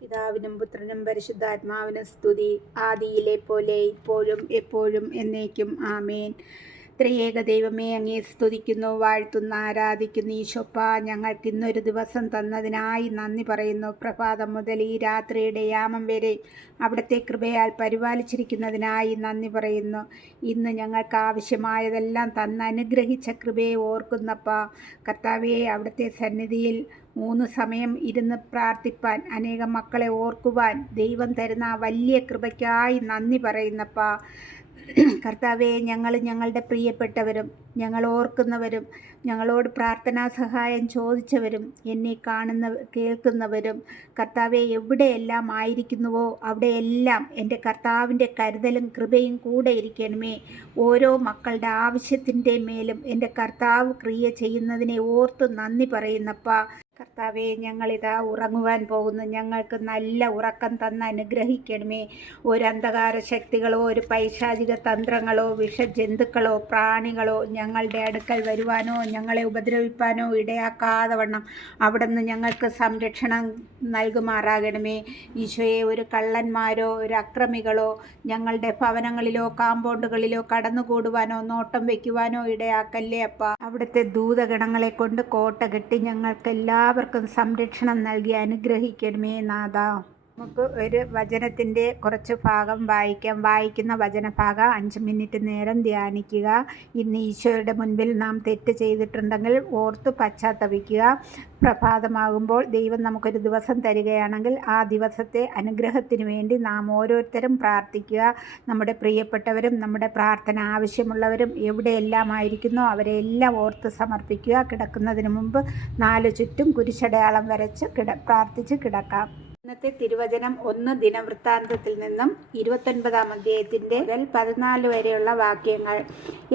പിതാവിനും പുത്രനും പരിശുദ്ധാത്മാവിനും സ്തുതി, ആദിയിലെ പോലെ ഇപ്പോഴും എപ്പോഴും എന്നേക്കും ആമേൻ. ത്രിയേക ദൈവമേ, അങ്ങേ സ്തുതിക്കുന്നു, വാഴ്ത്തുന്നു, ആരാധിക്കുന്നു. ഈശോപ്പ, ഞങ്ങൾക്ക് ഇന്നൊരു ദിവസം തന്നതിനായി നന്ദി പറയുന്നു. പ്രഭാതം മുതൽ ഈ രാത്രിയുടെ യാമം വരെ അവിടുത്തെ കൃപയാൽ പരിപാലിച്ചിരിക്കുന്നതിനായി നന്ദി പറയുന്നു. ഇന്ന് ഞങ്ങൾക്ക് ആവശ്യമായതെല്ലാം തന്ന് അനുഗ്രഹിച്ച കൃപയെ ഓർക്കുന്നപ്പ. കർത്താവേ, അവിടുത്തെ സന്നിധിയിൽ 3 സമയം ഇരുന്ന് പ്രാർത്ഥിപ്പാൻ, അനേകം മക്കളെ ഓർക്കുവാൻ ദൈവം തരുന്ന ആ വലിയ കൃപയ്ക്കായി നന്ദി പറയുന്നപ്പ. കർത്താവെ, ഞങ്ങളുടെ പ്രിയപ്പെട്ടവരും ഞങ്ങൾ ഓർക്കുന്നവരും ഞങ്ങളോട് പ്രാർത്ഥനാ സഹായം ചോദിച്ചവരും എന്നെ കേൾക്കുന്നവരും കർത്താവെ എവിടെയെല്ലാം ആയിരിക്കുന്നുവോ അവിടെയെല്ലാം എൻ്റെ കർത്താവിൻ്റെ കരുതലും കൃപയും കൂടെ ഇരിക്കണമേ. ഓരോ മക്കളുടെ ആവശ്യത്തിൻ്റെ മേലും എൻ്റെ കർത്താവ് ക്രിയ ചെയ്യുന്നതിനെ ഓർത്ത് നന്ദി പറയുന്നപ്പ. കർത്താവെ, ഞങ്ങളിതാ ഉറങ്ങുവാൻ പോകുന്നു. ഞങ്ങൾക്ക് നല്ല ഉറക്കം തന്ന് അനുഗ്രഹിക്കണമേ. ഒരു അന്ധകാര ശക്തികളോ ഒരു പൈശാചിക തന്ത്രങ്ങളോ വിഷജന്തുക്കളോ പ്രാണികളോ ഞങ്ങളുടെ അടുക്കൽ വരുവാനോ ഞങ്ങളെ ഉപദ്രവിപ്പാനോ ഇടയാക്കാതെ വണ്ണം അവിടുന്ന് ഞങ്ങൾക്ക് സംരക്ഷണം നൽകുമാറാകണമേ. ഈശോയെ, ഒരു കള്ളന്മാരോ ഒരു അക്രമികളോ ഞങ്ങളുടെ ഭവനങ്ങളിലോ കാമ്പൗണ്ടുകളിലോ കടന്നുകൂടുവാനോ നോട്ടം വയ്ക്കുവാനോ ഇടയാക്കല്ലേ അപ്പ. അവിടുത്തെ ദൂതഗണങ്ങളെ കൊണ്ട് കോട്ട കെട്ടി ഞങ്ങൾക്കെല്ലാവർക്കും സംരക്ഷണം നൽകി അനുഗ്രഹിക്കണമേ നാഥ. നമുക്ക് ഒരു വചനത്തിൻ്റെ കുറച്ച് ഭാഗം വായിക്കാം. വായിക്കുന്ന വചനഭാഗം 5 മിനിറ്റ് നേരം ധ്യാനിക്കുക. ഇന്ന് ഈശോയുടെ മുൻപിൽ നാം തെറ്റ് ചെയ്തിട്ടുണ്ടെങ്കിൽ ഓർത്ത് പശ്ചാത്തപിക്കുക. പ്രഭാതമാകുമ്പോൾ ദൈവം നമുക്കൊരു ദിവസം തരികയാണെങ്കിൽ ആ ദിവസത്തെ അനുഗ്രഹത്തിന് വേണ്ടി നാം ഓരോരുത്തരും പ്രാർത്ഥിക്കുക. നമ്മുടെ പ്രിയപ്പെട്ടവരും നമ്മുടെ പ്രാർത്ഥന ആവശ്യമുള്ളവരും എവിടെയെല്ലാം ആയിരിക്കുന്നോ അവരെല്ലാം ഓർത്ത് സമർപ്പിക്കുക. കിടക്കുന്നതിന് മുമ്പ് 4 ചുറ്റും കുരിശടയാളം വരച്ച് പ്രാർത്ഥിച്ച് കിടക്കാം. ഇന്നത്തെ തിരുവചനം 1 ദിനവൃത്താന്തത്തിൽ നിന്നും 29-ാം അധ്യായത്തിൻ്റെ 14 വരെയുള്ള വാക്യങ്ങൾ.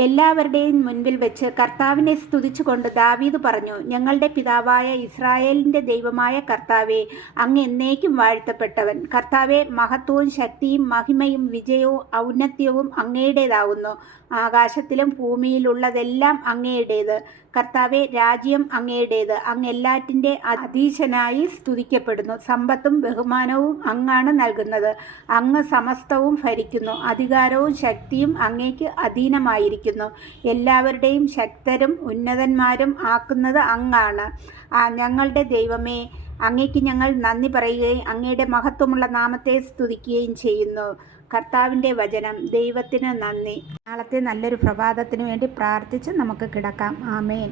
എല്ലാവരുടെയും മുൻപിൽ വെച്ച് കർത്താവിനെ സ്തുതിച്ചുകൊണ്ട് ദാവീദ് പറഞ്ഞു, ഞങ്ങളുടെ പിതാവായ ഇസ്രായേലിൻ്റെ ദൈവമായ കർത്താവേ, അങ്ങ് എന്നേക്കും വാഴ്ത്തപ്പെട്ടവൻ. കർത്താവേ, മഹത്വവും ശക്തിയും മഹിമയും വിജയവും ഔന്നത്യവും അങ്ങയുടേതാകുന്നു. ആകാശത്തിലും ഭൂമിയിലുള്ളതെല്ലാം അങ്ങയുടേത്. കർത്താവെ, രാജ്യം അങ്ങയുടേത്. അങ്ങ് എല്ലാറ്റിൻ്റെ അധീശനായി സ്തുതിക്കപ്പെടുന്നു. സമ്പത്തും ബഹുമാനവും അങ്ങാണ് നൽകുന്നത്. അങ്ങ് സമസ്തവും ഭരിക്കുന്നു. അധികാരവും ശക്തിയും അങ്ങേക്ക് അധീനമായിരിക്കുന്നു. എല്ലാവരുടെയും ശക്തരും ഉന്നതന്മാരും ആക്കുന്നത് അങ്ങാണ്. ഞങ്ങളുടെ ദൈവമേ, അങ്ങേക്ക് ഞങ്ങൾ നന്ദി പറയുകയും അങ്ങയുടെ മഹത്വമുള്ള നാമത്തെ സ്തുതിക്കുകയും ചെയ്യുന്നു. കർത്താവിൻ്റെ വചനം. ദൈവത്തിന് നന്ദി. നാളത്തെ നല്ലൊരു പ്രഭാതത്തിന് വേണ്ടി പ്രാർത്ഥിച്ച് നമുക്ക് കിടക്കാം. ആമേൻ.